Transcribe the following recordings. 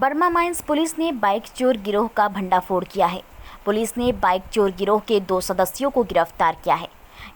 Burma mines police ने bike चोर गिरोह का भंडाफोड़ किया है। पुलिस ने बाइक चोर गिरोह के 2 सदस्यों को गिरफ्तार किया है।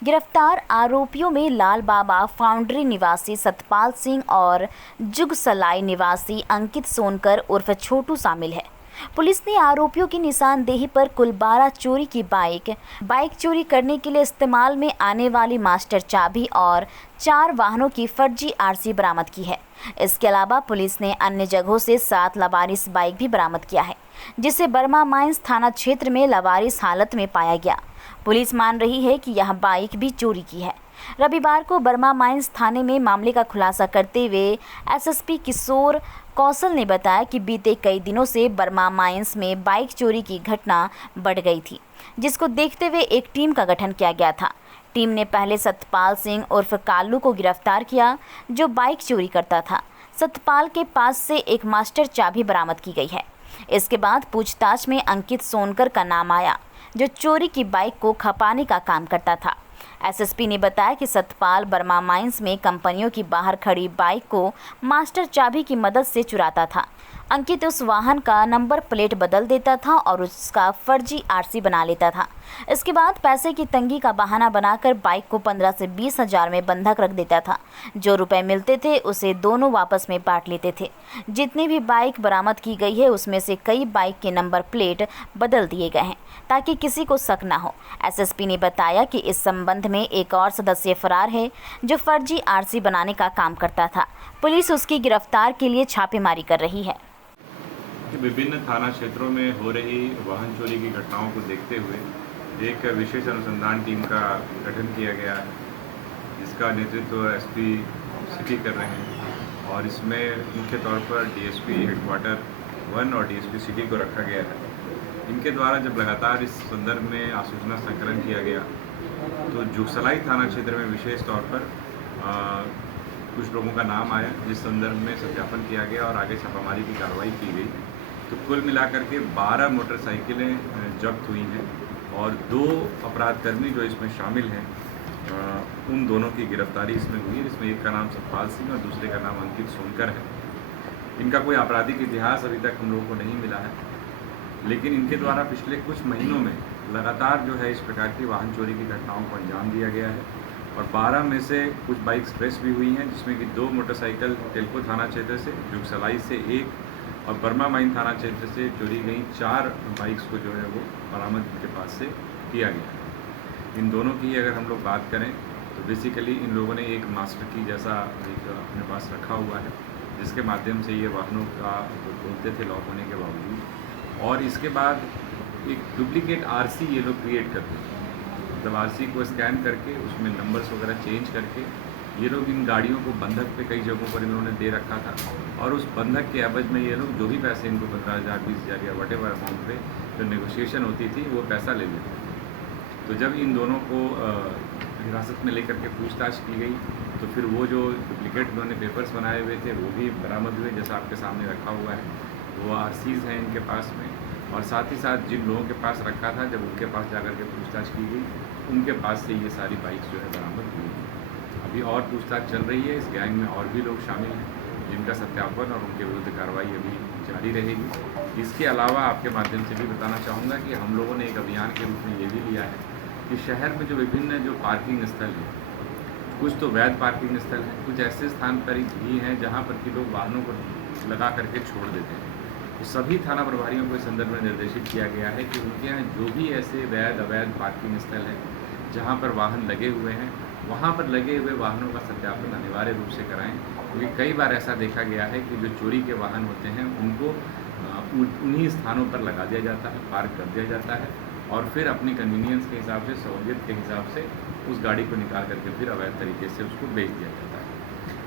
गिरफ्तार आरोपियों में लाल बाबा फाउंड्री निवासी सतपाल सिंह और जुगसलाई निवासी अंकित सोनकर उर्फ छोटू शामिल है। पुलिस ने आरोपियों की निशानदेही पर कुल 12 चोरी की बाइक चोरी करने के लिए इस्तेमाल में आने वाली मास्टर चाबी और 4 वाहनों की फर्जी आरसी बरामद की है। इसके अलावा पुलिस ने अन्य जगहों से 7 लवारिस बाइक भी बरामद किया है, जिसे बर्मा माइंस थाना क्षेत्र में लवारिस हालत में पाया गया। पुलिस मान रही है कि यह बाइक भी चोरी की है। रविवार को बर्मा माइंस थाने में मामले का खुलासा करते हुए एसएसपी किशोर कौशल ने बताया कि बीते कई दिनों से बर्मा माइंस में बाइक चोरी की घटना बढ़ गई थी, जिसको देखते हुए एक टीम का गठन किया गया था। टीम ने पहले सतपाल सिंह उर्फ कालू को गिरफ्तार किया, जो बाइक चोरी करता था। सतपाल के पास से एक मास्टर चाबी बरामद की गई है। इसके बाद पूछताछ में अंकित सोनकर का नाम आया, जो चोरी की बाइक को खपाने का काम करता था। एसएसपी ने बताया कि सतपाल बर्मा माइंस में कंपनियों की बाहर खड़ी बाइक को मास्टर चाबी की मदद से चुराता था। अंकित उस वाहन का नंबर प्लेट बदल देता था और उसका फर्जी आरसी बना लेता था। इसके बाद पैसे की तंगी का बहाना बनाकर बाइक को 15 से 20 हज़ार में बंधक रख देता था। जो रुपए मिलते थे उसे दोनों वापस में बांट लेते थे। जितनी भी बाइक बरामद की गई है उसमें से कई बाइक के नंबर प्लेट बदल दिए गए हैं ताकि किसी को शक न हो। एसएसपी ने बताया कि इस संबंध में एक और सदस्य फरार है, जो फर्जी आरसी बनाने का काम करता था। पुलिस उसकी गिरफ्तार के लिए छापेमारी कर रही है। विभिन्न थाना क्षेत्रों में हो रही वाहन चोरी की घटनाओं को देखते हुए एक विशेष अनुसंधान टीम का गठन किया गया है, जिसका नेतृत्व एसपी सिटी कर रहे हैं और इसमें मुख्य तौर पर डीएसपी हेडक्वार्टर 1 और डीएसपी सिटी को रखा गया है। इनके द्वारा जब लगातार इस संदर्भ में आसूचना संकलन किया गया तो जुगसलाई थाना क्षेत्र में विशेष तौर पर कुछ लोगों का नाम आया, जिस संदर्भ में सत्यापन किया गया और आगे छापामारी की कार्रवाई की गई। तो कुल मिलाकर के 12 मोटरसाइकिलें जब्त हुई हैं और 2 अपराधकर्मी जो इसमें शामिल हैं उन दोनों की गिरफ्तारी इसमें हुई है, जिसमें एक का नाम सतपाल सिंह और दूसरे का नाम अंकित सोनकर है। इनका कोई आपराधिक इतिहास अभी तक हम लोगों को नहीं मिला है, लेकिन इनके द्वारा पिछले कुछ महीनों में लगातार जो है इस प्रकार की वाहन चोरी की घटनाओं को अंजाम दिया गया है और 12 में से कुछ बाइक एक्सप्रेस भी हुई हैं, जिसमें कि 2 मोटरसाइकिल टेल्को थाना क्षेत्र से, जुगसलाई से 1 और बर्मा माइन थाना क्षेत्र से चोरी गई 4 बाइक्स को जो है वो बरामद इनके पास से किया गया। इन दोनों की अगर हम लोग बात करें तो बेसिकली इन लोगों ने एक मास्टर की जैसा एक अपने पास रखा हुआ है, जिसके माध्यम से ये वाहनों का खोलते थे लॉक होने के बावजूद, और इसके बाद एक डुप्लीकेट आरसी ये लोग क्रिएट करते थे। मतलब आरसी को स्कैन करके उसमें नंबर्स वगैरह चेंज करके ये लोग इन गाड़ियों को बंधक पे कई जगहों पर इन्होंने दे रखा था और उस बंधक के एवज में ये लोग जो भी पैसे इनको 15,000 20,000 या वटेवर अमाउंट पे जो नेगोशिएशन होती थी वो पैसा ले लेते थे। तो जब इन दोनों को हिरासत में लेकर के पूछताछ की गई तो फिर वो जो डुप्लीकेट उन्होंने पेपर्स बनाए हुए थे वो भी बरामद हुए, जैसा आपके सामने रखा हुआ है। वो आरसीज़ हैं इनके पास में, और साथ ही साथ जिन लोगों के पास रखा था जब उनके पास जाकर के पूछताछ की गई उनके पास से ये सारी बाइक्स जो है बरामद हुई। अभी और पूछताछ चल रही है। इस गैंग में और भी लोग शामिल हैं जिनका सत्यापन और उनके विरुद्ध कार्रवाई अभी जारी रहेगी। इसके अलावा आपके माध्यम से भी बताना चाहूँगा कि हम लोगों ने एक अभियान के रूप में ये भी लिया है कि शहर में जो विभिन्न जो पार्किंग स्थल हैं, कुछ तो वैध पार्किंग स्थल हैं, कुछ ऐसे स्थान पर भी हैं जहाँ पर कि लोग वाहनों को लगा करके छोड़ देते हैं। तो सभी थाना प्रभारियों को इस संदर्भ में निर्देशित किया गया है कि उनके यहाँ जो भी ऐसे वैध अवैध पार्किंग स्थल हैं जहाँ पर वाहन लगे हुए हैं, वहाँ पर लगे हुए वाहनों का सत्यापन अनिवार्य रूप से कराएं, क्योंकि कई बार ऐसा देखा गया है कि जो चोरी के वाहन होते हैं उनको उन्हीं स्थानों पर लगा दिया जाता है, पार्क कर दिया जाता है और फिर अपनी कन्वीनियंस के हिसाब से, सहूलियत के हिसाब से उस गाड़ी को निकाल करके फिर अवैध तरीके से उसको बेच दिया जाता है।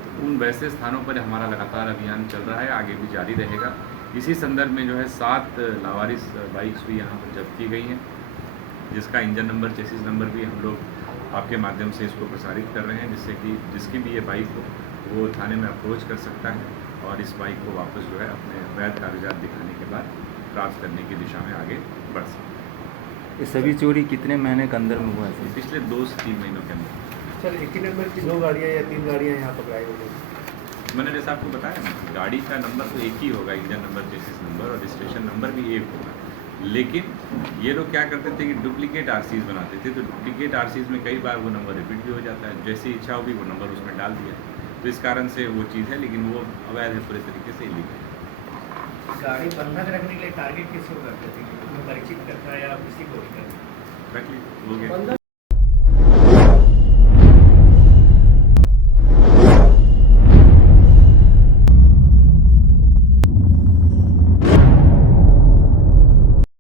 तो उन वैसे स्थानों पर हमारा लगातार अभियान चल रहा है, आगे भी जारी रहेगा। इसी संदर्भ में जो है 7 लावारिस बाइक्स भी यहाँ पर जब्त की गई हैं, जिसका इंजन नंबर, चेसिस नंबर भी हम लोग आपके माध्यम से इसको प्रसारित कर रहे हैं, जिससे कि जिसकी भी ये बाइक हो वो थाने में अप्रोच कर सकता है और इस बाइक को वापस जो है अपने वैध कागजात दिखाने के बाद प्राप्त करने की दिशा में आगे बढ़ सकता है। ये सभी चोरी कितने महीने के अंदर में हुआ है? पिछले 2 से 3 महीनों के अंदर। सर, एक ही नंबर की 2 गाड़ियाँ या 3 गाड़ियाँ यहाँ पकड़ाई गई? मैंने जैसा आपको बताया ना, गाड़ी का नंबर तो एक ही होगा, इंजन नंबर, चेसिस नंबर और रजिस्ट्रेशन नंबर भी एक होगा। लेकिन ये लोग क्या करते थे कि डुप्लीकेट आरसीज बनाते थे, तो डुप्लीकेट आरसीज में कई बार वो नंबर रिपीट भी हो जाता है, जैसी इच्छा होगी वो नंबर उसमें डाल दिया, तो इस कारण से वो चीज़ है, लेकिन वो अवैध है, पूरे तरीके से इलीगल है। गाड़ी बंधक रखने के लिए टारगेट किसको करते थे? परिचित करता है या किसी को भी करता है? रख ली हो गया।